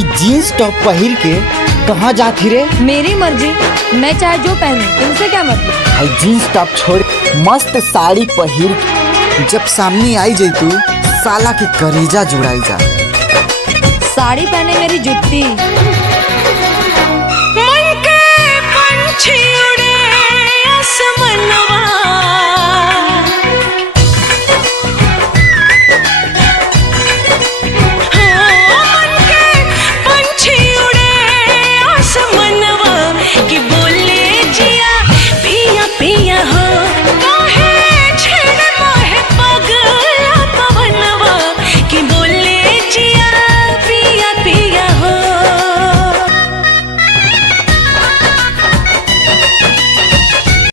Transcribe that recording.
ई jeans top पहिर के कहाँ जाती रे? मेरी मर्जी, मैं चाहे जो पहनूं, तुमसे क्या मतलब? भाई जीन्स टॉप छोड़ मस्त साड़ी पहिर जब सामने आई जाई तू साला के करेजा जुड़ाई जा। साड़ी पहने मेरी जुत्ती